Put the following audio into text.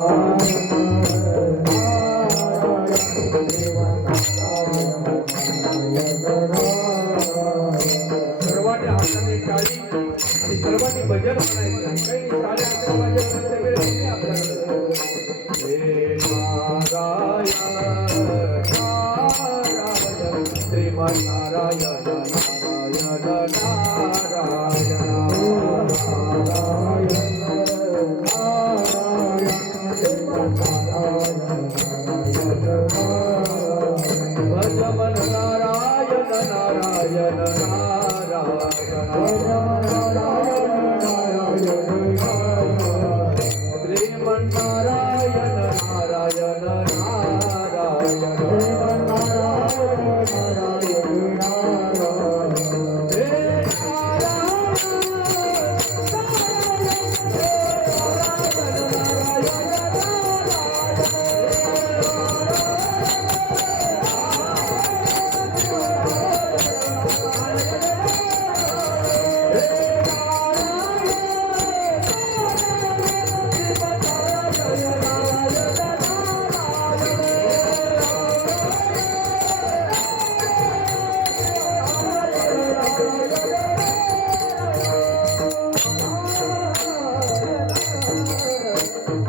सर्वांनी हाताने टाळी आणि सर्वांनी भजन म्हणायचं. काही सारे अकरा वाजेपर्यंत वेळ नाही आपल्याकडे. हे नारायण नारायण श्रीमन नारायण नारायण नारायण भजमन नारायण नारायण श्रीमन नारायण नारायण नारायण